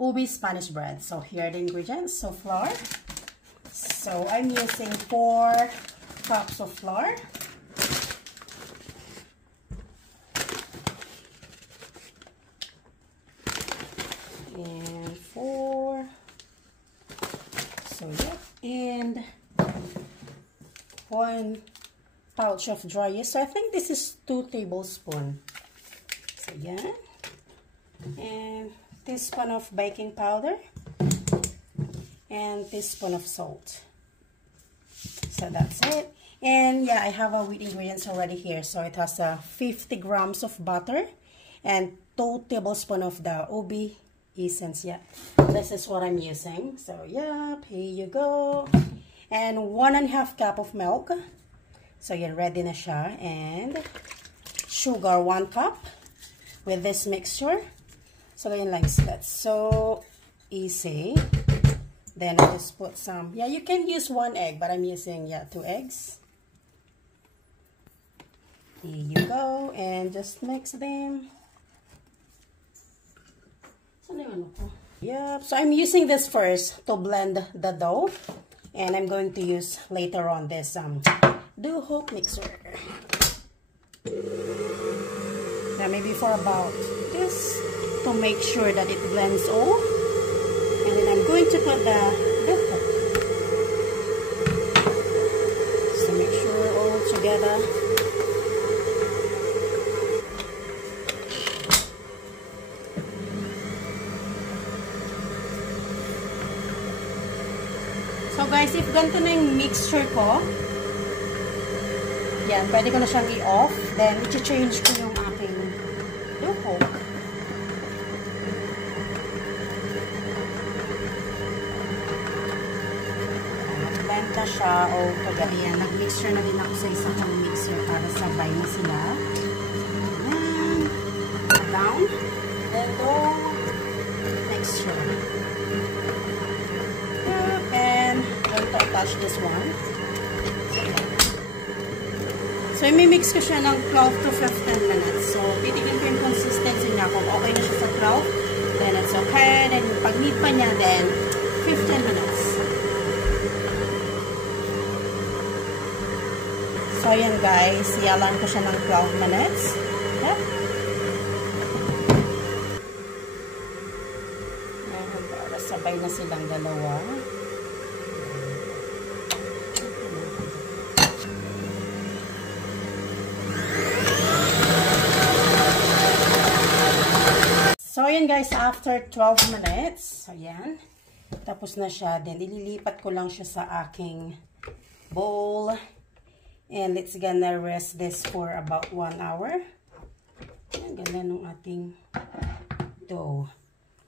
ubi Spanish bread. So here are the ingredients. So flour. So I'm using 4 cups of flour. And 4. So yeah. And 1 pouch of dry yeast. So I think this is 2 tablespoons. So yeah. And teaspoon of baking powder. And teaspoon of salt. So that's it. And yeah, I have a wheat ingredients already here. So it has 50 grams of butter and 2 tablespoons of the ubi essence. Yeah, this is what I'm using. So yeah, here you go. And 1.5 cup of milk. So you're ready na siya. And sugar 1 cup with this mixture. So yun lang, that's so easy. Then I just put some, yeah, you can use 1 egg, but I'm using, yeah, 2 eggs. Here you go. And just mix them. Yep, so I'm using this first to blend the dough. And I'm going to use later on this dough hook mixer. Now maybe for about this to make sure that it blends all. And then I'm going to put the dough hook. So make sure all together. So guys, if ganito na yung mixture ko, yan, pwede ko na siyang i-off. Then, i-change ko yung aking dough hook. Blend na siya o kagabi yan. Nag-mixture na din ako sa isang mixer para sabay na sila. Ayan. Down. Then, dough mixture. To attach this one. So, i-mix ko siya ng 12 to 15 minutes. So, titignan ko yung consistency niya. Kung okay na siya sa 12, then it's okay. Then, pag need pa niya, then 15 minutes. So, ayan guys. Iyalan ko siya ng 12 minutes. Yep. Ayan, para sabay na silang dalawa. So, ayan guys, after 12 minutes, ayan, tapos na siya. Then, ililipat ko lang siya sa aking bowl. And let's gonna rest this for about 1 hour. Ayan, ganda nung ating dough.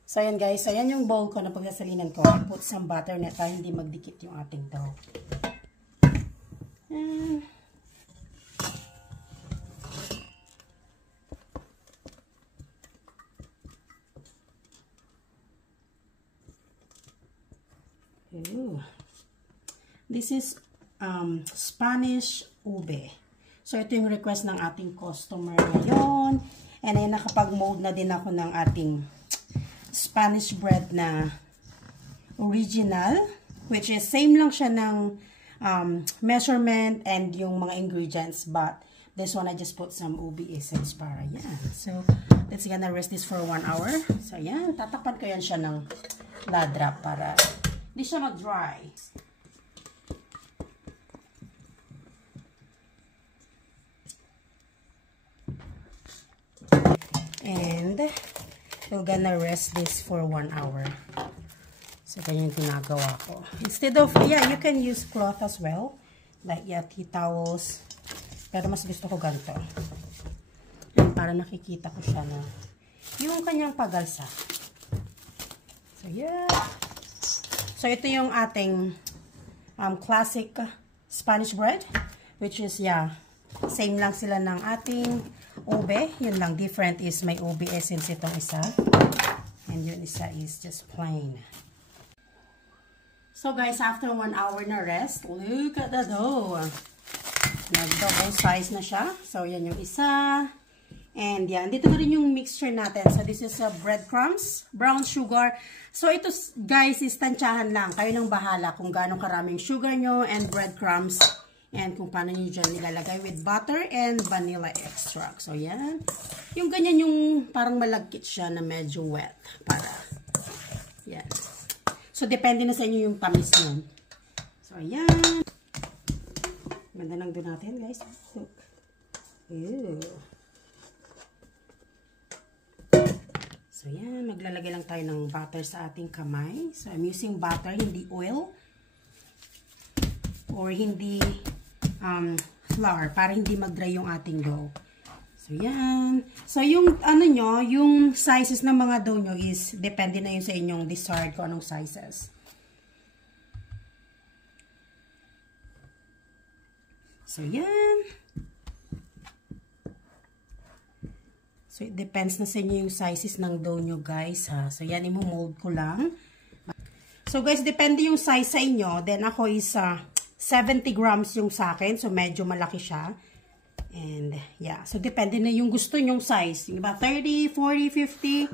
So, ayan guys, ayan yung bowl ko na pagsasalinan ko. I put some butter na tayo hindi magdikit yung ating dough. Ayan. Ooh. This is Spanish ube. So, ito yung request ng ating customer ngayon. And then, nakapag-mold na din ako ng ating Spanish bread na original. Which is, same lang siya ng measurement and yung mga ingredients. But, this one, I just put some ube essence para yan. So, let's gonna rest this for 1 hour. So, yan. Tatakpan ko yan siya ng ladra para hindi siya mag-dry. And we're gonna rest this for 1 hour. So, ganyan yung ginagawa ko. Instead of, yeah, you can use cloth as well. Like, yeah, tea towels. Pero mas gusto ko ganito. And para nakikita ko siya na yung kanyang pagalsa. So, yeah. So, ito yung ating classic Spanish bread. Which is, yeah, same lang sila ng ating ube. Yun lang, different is may ube essence itong isa. And yun isa is just plain. So, guys, after 1 hour na rest, look at the dough. Nag-double size na siya. So, yan yung isa. And yan, dito na rin yung mixture natin. So, this is breadcrumbs, brown sugar. So, ito guys, is tansyahan lang. Kayo nang bahala kung gaano karaming sugar nyo and breadcrumbs. And kung paano nyo dyan nilalagay with butter and vanilla extract. So, yan. Yung ganyan yung parang malagkit siya na medyo wet. Para, yan. So, depende na sa inyo yung tamis nyo. So, yan. Ganda lang doon natin, guys. Look. Ew. So, yan. Maglalagay lang tayo ng butter sa ating kamay. So, I'm using butter, hindi oil. Or hindi flour. Para hindi mag-dry yung ating dough. So, yan. So, yung, ano nyo, yung sizes ng mga dough nyo is, depende na yun sa inyong desired kung anong sizes. So, yan. So, it depends na sa inyo yung sizes ng dough nyo, guys, ha. So, yan, imo-mold ko lang. So, guys, depende yung size sa inyo. Then, ako is 70 grams yung sa akin. So, medyo malaki siya. And, yeah. So, depende na yung gusto nyong size. Yung iba, 30, 40, 50.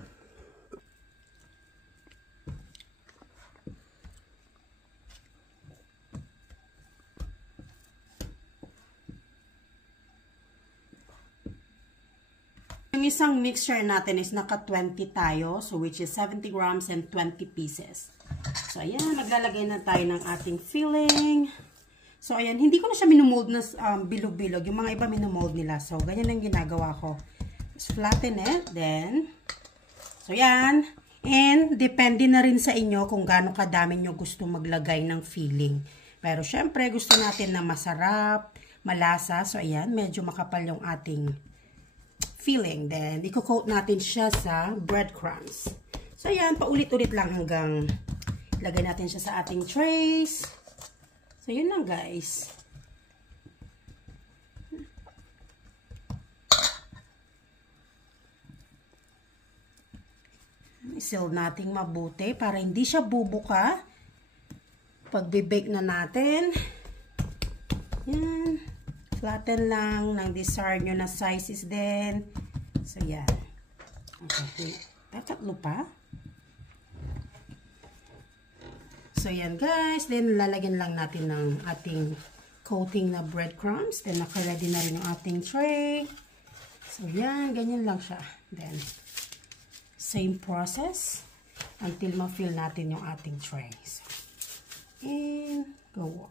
Yung isang mixture natin is naka 20 tayo. So, which is 70 grams and 20 pieces. So, ayan. Maglalagay na tayo ng ating filling. So, ayan. Hindi ko na siya minumold na bilog-bilog. Yung mga iba minumold nila. So, ganyan ang ginagawa ko. Just flatten it. Then, so, ayan. And, depende na rin sa inyo kung gaano kadami nyo gusto maglagay ng filling. Pero, syempre, gusto natin na masarap, malasa. So, ayan. Medyo makapal yung ating filling. Then, i-coat natin siya sa breadcrumbs. So, ayan, paulit-ulit lang hanggang lagay natin siya sa ating trays. So, yun lang, guys. I-seal natin mabuti para hindi siya bubuka. Pag-bake na natin. Yan. Flatten lang ng desired nyo na sizes din. So, yan. Okay, wait. Tatlo pa. So, yan guys. Then, lalagyan lang natin ng ating coating na breadcrumbs. Then, naka-ready na rin yung ating tray. So, yan. Ganyan lang siya. Then, same process until ma-fill natin yung ating tray. So, and, go on.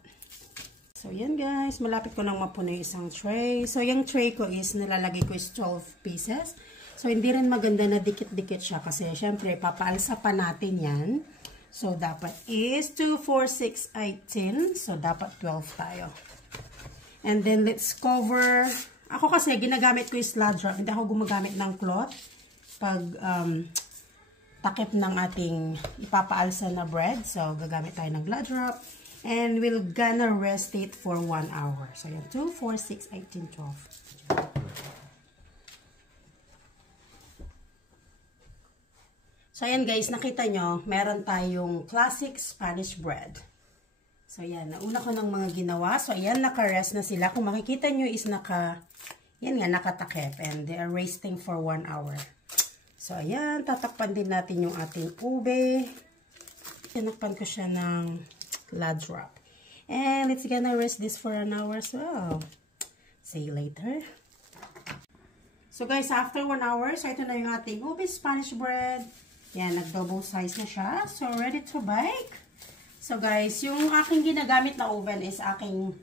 So, yan guys. Malapit ko nang mapuno yung isang tray. So, yung tray ko is, nilalagay ko is 12 pieces. So, hindi rin maganda na dikit-dikit siya. Kasi, syempre, papaalsa pa natin yan. So, dapat is 2, 4, 6, 8, 10. So, dapat 12 tayo. And then, let's cover. Ako kasi, ginagamit ko yung sludge wrap. Hindi ako gumagamit ng cloth. Pag takip ng ating ipapaalsa na bread. So, gagamit tayo ng sludge wrap. And we're gonna rest it for 1 hour. So, yan. 2, 4, 6, 8, 10, 12. So, ayan guys, nakita nyo, meron tayong classic Spanish bread. So, ayan, nauna ko ng mga ginawa. So, ayan, naka-rest na sila. Kung makikita nyo is yan nga, nakatakip. And they are resting for 1 hour. So, ayan, tatakpan din natin yung ating ube. Tinakpan ko siya ng sludge wrap. And it's gonna rest this for 1 hour as well. See you later. So, guys, after 1 hour, so ito na yung ating ube Spanish bread. Yan, nag-double size na siya. So, ready to bake. So, guys, yung aking ginagamit na oven is aking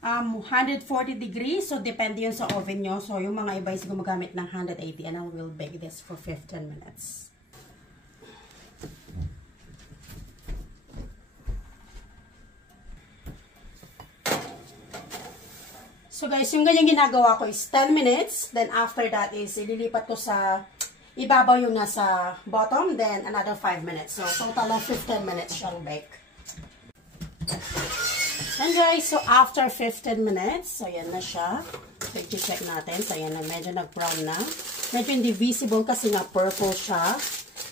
140 degrees. So, depende yun sa oven nyo. So, yung mga iba is gumagamit ng 180 and I will bake this for 15 minutes. So, guys, yung ganyan ginagawa ko is 10 minutes. Then, after that is ililipat ko sa ibabaw yung nasa bottom, then another 5 minutes. So, total of 15 minutes siyang bake. And guys, so after 15 minutes, so yan na siya. So, i-check natin. So, yan na, medyo nag-brown na. Medyo hindi visible kasi nga purple siya.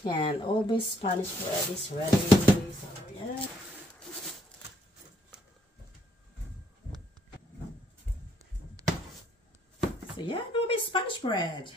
Yan, ube Spanish bread is ready. So, yan. So, So yeah, no, may Spanish bread.